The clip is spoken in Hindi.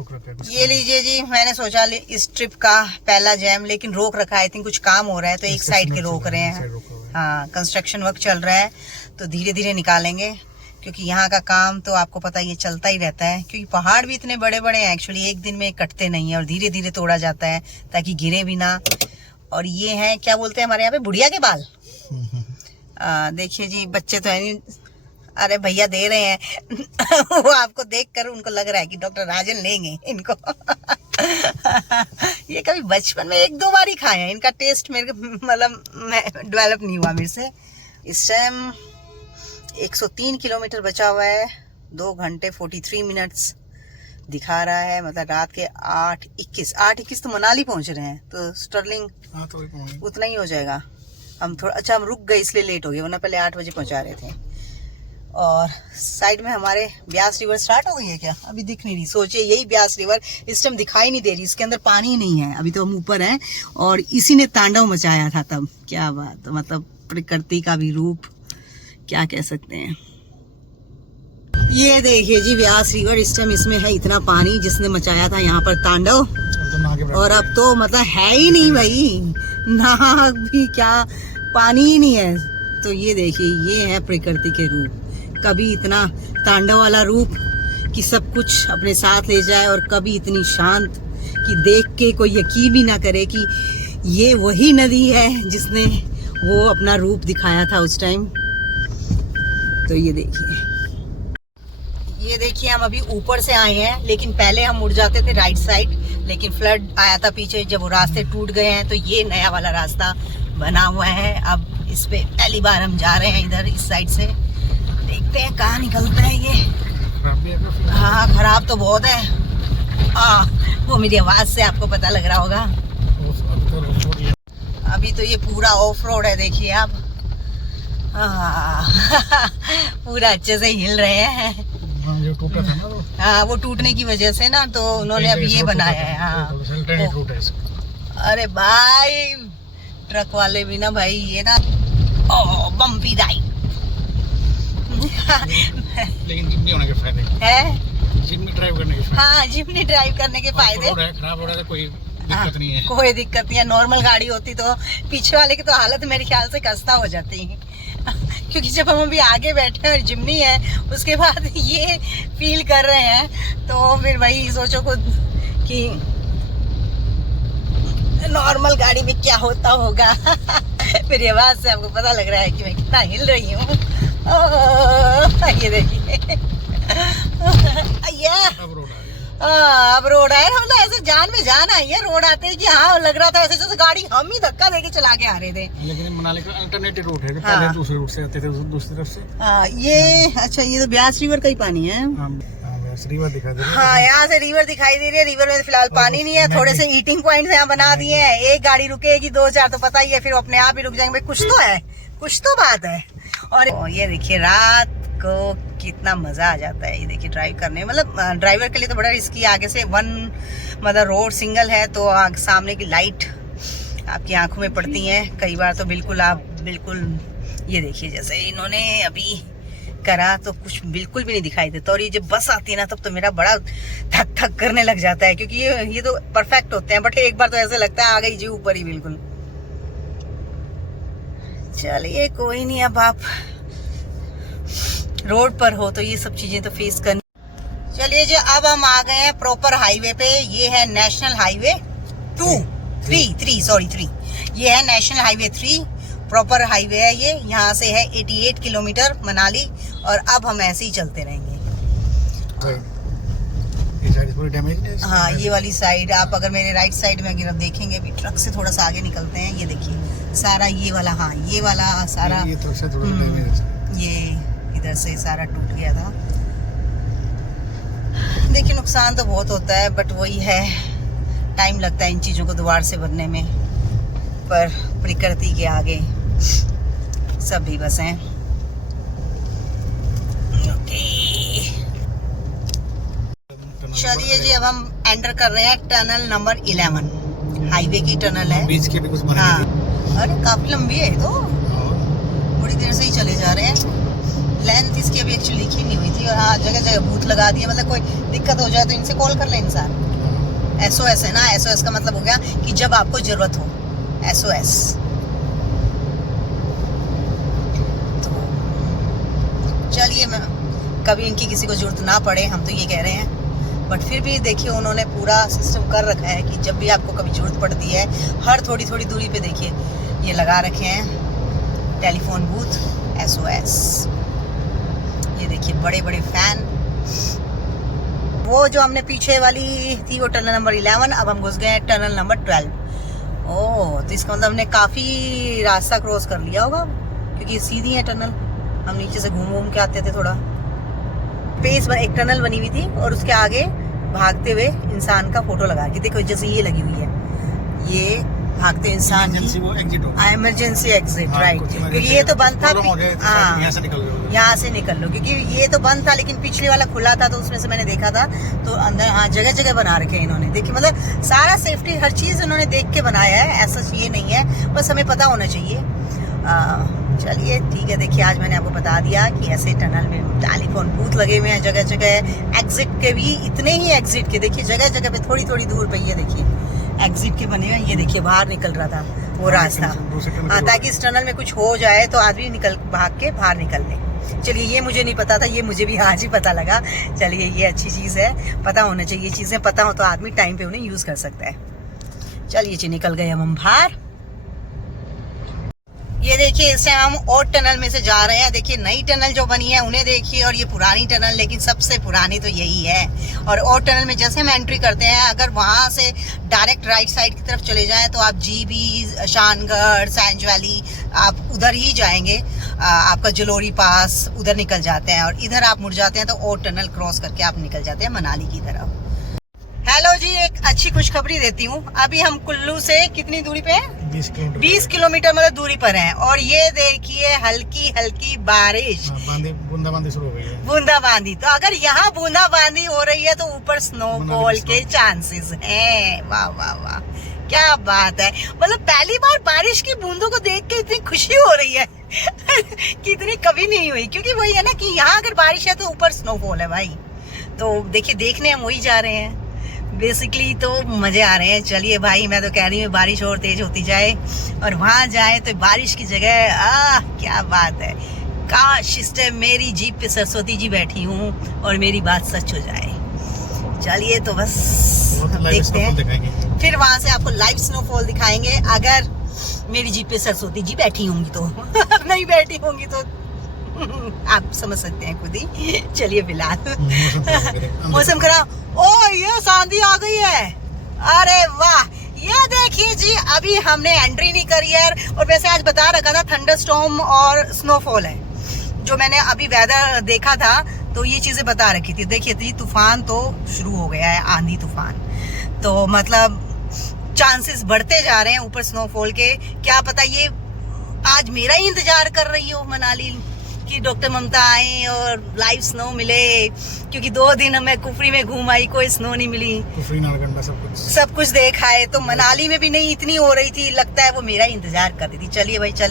रोक रखा है। ये लीजिए जी, मैंने सोचा इस ट्रिप का पहला जैम, लेकिन रोक रखा है। आई थिंक कुछ काम हो रहा है तो एक साइड के रोक रहे हैं। हाँ, कंस्ट्रक्शन वर्क चल रहा है तो धीरे धीरे निकालेंगे, क्योंकि यहाँ का काम तो आपको पता ये चलता ही रहता है। क्योंकि पहाड़ भी इतने बड़े बड़े हैं, एक्चुअली एक दिन में कटते नहीं है और धीरे धीरे तोड़ा जाता है ताकि गिरे भी ना। और ये है, क्या बोलते हैं हमारे यहाँ पे, बुढ़िया के बाल। देखिए जी, बच्चे तो है नहीं, अरे भैया दे रहे हैं वो आपको देखकर उनको लग रहा है कि डॉक्टर राजन लेंगे इनको ये कभी बचपन में एक दो बार ही खाए हैं, इनका टेस्ट मेरे मतलब डेवलप नहीं हुआ मेरे से। इस टाइम 103 किलोमीटर बचा हुआ है, 2 घंटे 43 मिनट्स दिखा रहा है। मतलब रात के 8:21 तो मनाली पहुंच रहे हैं, तो स्टर्लिंग तो उतना ही हो जाएगा। हम थोड़ा अच्छा, हम रुक गए इसलिए लेट हो गए, वरना पहले 8 बजे पहुंचा रहे थे। और साइड में हमारे ब्यास रिवर स्टार्ट हो गई है क्या? अभी दिख नहीं रही। सोचिए, यही ब्यास रिवर इस टाइम दिखाई नहीं दे रही, इसके अंदर पानी नहीं है। अभी तो हम ऊपर हैं और इसी ने तांडव मचाया था तब। क्या बात, मतलब प्रकृति का भी रूप, क्या कह सकते हैं। ये देखिए जी, ब्यास रिवर इस टाइम इसमें है इतना पानी जिसने मचाया था यहाँ पर तांडव। और अब तो मतलब है ही नहीं भाई, नाग भी क्या, पानी ही नहीं है। तो ये देखिए, ये है प्रकृति के रूप। कभी इतना तांडव वाला रूप कि सब कुछ अपने साथ ले जाए, और कभी इतनी शांत कि देख के कोई यकीन भी ना करे कि ये वही नदी है जिसने वो अपना रूप दिखाया था उस टाइम। तो ये देखिए हम अभी ऊपर से आए हैं, लेकिन पहले हम उड़ जाते थे राइट साइड, लेकिन फ्लड आया था पीछे, जब वो रास्ते टूट गए हैं तो ये नया वाला रास्ता बना हुआ है। अब इस पे पहली बार हम जा रहे हैं इधर, इस साइड से। देखते हैं कहाँ निकलता है ये। हाँ, खराब तो बहुत है। वो मेरी आवाज से आपको पता लग रहा होगा। अभी तो ये पूरा ऑफ रोड है, देखिए आप। पूरा अच्छे से हिल रहे हैं। जो टूटा था ना वो, हाँ, वो टूटने की वजह से ना, तो उन्होंने अब ये बनाया है। हाँ, अरे भाई ट्रक वाले भी ना भाई, ये ना बम्पी राइड लेकिन जिम्नी होने के फायदे है, जिम्नी ड्राइव करने के फायदे। हाँ, जिम्नी ड्राइव करने के फायदे। खराब हो रहा है, कोई दिक्कत नहीं है। कोई दिक्कत नहीं है। नॉर्मल गाड़ी होती तो पीछे वाले की तो हालत मेरे ख्याल से खस्ता हो जाती है क्योंकि जब हम अभी आगे बैठे हैं और जिम्नी है, उसके बाद ये फील कर रहे हैं, तो फिर वही सोचो खुद कि नॉर्मल गाड़ी में क्या होता होगा मेरी आवाज से आपको पता लग रहा है कि मैं कितना हिल रही हूँ। ये देखिए अब रोड आया, हम ऐसे जान में जान आई है। रोड आते हैं कि हाँ, लग रहा था ऐसे जैसे गाड़ी हम ही धक्का देके चला के आ रहे थे। लेकिन मनाली का अल्टरनेटिव रूट है, हाँ। पहले दूसरे रूट से आते थे, दूसरी तरफ से। हाँ, ये अच्छा, ये तो ब्यास रिवर का ही पानी है। रिवर दिखा दे रही है। हाँ, यहाँ से रिवर दिखाई दे रही है। रिवर में फिलहाल पानी नहीं है। थोड़े से ईटिंग पॉइंट्स यहाँ बना दिए हैं। एक गाड़ी रुकेगी, 2-4 तो पता ही है, फिर अपने आप ही रुक जाएंगे। कुछ तो है, कुछ तो बात है। और ये देखिए, रात को कितना मजा आ जाता है ये देखिए ड्राइव करने। मतलब ड्राइवर के लिए तो बड़ा रिस्की। आगे से मतलब रोड सिंगल है, तो सामने की लाइट आपकी आंखों में पड़ती हैं कई बार। तो बिल्कुल ये देखिए, जैसे इन्होंने अभी करा तो कुछ बिल्कुल भी नहीं दिखाई देता। और ये जब बस आती है ना, तब तो मेरा बड़ा धक धक करने लग जाता है, क्योंकि ये तो परफेक्ट होते हैं, बट एक बार तो ऐसे लगता है आ गई जी ऊपर ही बिल्कुल। चलिए कोई नहीं, अब आप रोड पर हो तो ये सब चीजें तो फेस करनी। चलिए जी, अब हम आ गए हैं प्रॉपर हाईवे पे। ये है नेशनल हाईवे 3। ये है नेशनल हाईवे 3, प्रॉपर हाईवे है ये। यहाँ से है 88 किलोमीटर मनाली, और अब हम ऐसे ही चलते रहेंगे। ये साइड पूरी डैमेज है। हाँ, ये वाली साइड आप अगर मेरे राइट साइड में अगर देखेंगे, अभी ट्रक से थोड़ा सा आगे निकलते हैं, ये देखिए सारा ये वाला, हाँ ये वाला सारा, ये तो से थोड़ा डैमेज है। ये इधर से सारा टूट गया था। देखिए नुकसान तो बहुत होता है, बट वही है, टाइम लगता है इन चीज़ों को दोबारा से बनने में। पर प्रकृति के आगे सब भी बस हैं। चलिए जी, अब हम एंटर कर रहे हैं टनल नंबर 11। हाईवे की टनल है, बीच के भी कुछ बने। हाँ, अरे काफी लंबी है तो, बड़ी देर से ही चले जा रहे हैं। लेंथ इसकी अभी एक्चुअली लिखी नहीं हुई थी, और हाँ जगह जगह बूथ लगा दिए, मतलब कोई दिक्कत हो जाए तो इनसे कॉल कर ले इंसान। SOS है ना, SOS का मतलब हो गया कि जब आपको जरूरत हो, SOS। तो चलिए, मैं कभी इनकी किसी को जरूरत ना पड़े, हम तो ये कह रहे हैं, बट फिर भी देखिए उन्होंने पूरा सिस्टम कर रखा है कि जब भी आपको कभी जरूरत पड़ती है, हर थोड़ी थोड़ी दूरी पे देखिए ये लगा रखे हैं टेलीफोन बूथ, SOS। ये देखिए बड़े बड़े फैन। वो जो हमने पीछे वाली थी वो टनल नंबर 11, अब हम घुस गए हैं टनल नंबर 12। ओह, तो इसका मतलब हमने काफी रास्ता क्रॉस कर लिया होगा, क्योंकि सीधी है टनल। हम नीचे से घूम घूम के आते थे थोड़ा। स्पेस एक टनल बनी हुई थी और उसके आगे भागते हुए इंसान का फोटो लगा के, देखो जैसे ये लगी हुई है, ये भागते इंसान की वो एग्जिट हो, इमरजेंसी एग्जिट, राइट। क्योंकि ये तो बंद था, हाँ यहाँ से निकल लो, क्योंकि ये तो बंद था लेकिन पिछले वाला खुला था, तो उसमें से मैंने देखा था। तो अंदर हाँ जगह जगह बना रखे हैं इन्होंने, देखिए मतलब सारा सेफ्टी हर चीज इन्होंने देख के बनाया है, ऐसा ये नहीं है, बस हमें पता होना चाहिए। चलिए ठीक है, देखिए आज मैंने आपको बता दिया कि ऐसे टनल में टेलीफोन बूथ लगे हुए हैं जगह जगह। एग्जिट के भी इतने ही एग्जिट के देखिए जगह जगह पे थोड़ी थोड़ी दूर पे ये देखिए एग्जिट के बने हुए। ये देखिए बाहर निकल रहा था वो रास्ता, हाँ, ताकि इस टनल में कुछ हो जाए तो आदमी निकल भाग के बाहर निकल ले। चलिए ये मुझे नहीं पता था, ये मुझे भी आज ही पता लगा। चलिए ये अच्छी चीज़ है, पता होना चाहिए, चीज़ें पता हो तो आदमी टाइम पे उन्हें यूज़ कर सकता है। चलिए जी निकल गए हम बाहर। ये देखिए इस टाइम हम और टनल में से जा रहे हैं। देखिए नई टनल जो बनी है उन्हें देखिए, और ये पुरानी टनल, लेकिन सबसे पुरानी तो यही है। और टनल में जैसे हम एंट्री करते हैं, अगर वहां से डायरेक्ट राइट साइड की तरफ चले जाएं तो आप GB, शानगढ़, सैंज वैली, आप उधर ही जाएंगे। आपका जलोरी पास उधर निकल जाते हैं, और इधर आप मुड़ जाते हैं तो और टनल क्रॉस करके आप निकल जाते हैं मनाली की तरफ। हेलो जी, एक अच्छी खुशखबरी देती हूँ। अभी हम कुल्लू से कितनी दूरी पे हैं? 20 किलोमीटर मतलब दूरी पर हैं, और ये देखिए हल्की हल्की बारिश, बूंदाबांदी शुरू हो गई है। बूंदाबांदी। तो अगर यहाँ बूंदाबांदी हो रही है तो ऊपर स्नोफॉल के चांसेस हैं। वाह वाह वाह, क्या बात है। मतलब पहली बार बारिश की बूंदों को देख के इतनी खुशी हो रही है कि इतनी कभी नहीं हुई, क्योंकि वही है ना कि यहाँ अगर बारिश है तो ऊपर स्नोफॉल है भाई। तो देखिए देखने हम वही जा रहे हैं बेसिकली, तो मजे आ रहे हैं। चलिए भाई, मैं तो कह रही हूँ बारिश और तेज होती जाए और वहां जाए तो बारिश की जगह क्या बात है। काश इस टाइम मेरी जीप पे सरस्वती जी बैठी हूँ और मेरी बात सच हो जाए। चलिए तो बस देखते हैं, फिर वहां से आपको लाइव स्नोफॉल दिखाएंगे, अगर मेरी जीप पे सरस्वती जी बैठी होंगी तो नहीं बैठी होंगी तो आप समझ सकते हैं खुद ही। चलिए फिलहाल मौसम खराब, ओ ये आंधी आ गई है। अरे वाह, ये देखिए जी, अभी हमने एंट्री नहीं करी है, और वैसे आज बता रखा था थंडरस्टॉर्म और स्नोफॉल है। जो मैंने अभी वेदर देखा था तो ये चीजें बता रखी थी। देखिए जी तूफान तो शुरू हो गया है, आंधी तूफान, तो मतलब चांसेस बढ़ते जा रहे हैं ऊपर स्नोफॉल के। क्या पता ये आज मेरा ही इंतजार कर रही हो मनाली कि डॉक्टर ममता आए और लाइव स्नो मिले, क्योंकि 2 दिन हमें कुफरी में घूम आई, कोई स्नो नहीं मिली। कुफरी, नारकंडा सब कुछ देखा है, तो मनाली में भी नहीं इतनी हो रही थी। लगता है वो मेरा इंतजार कर रही थी। चलिए भाई चले।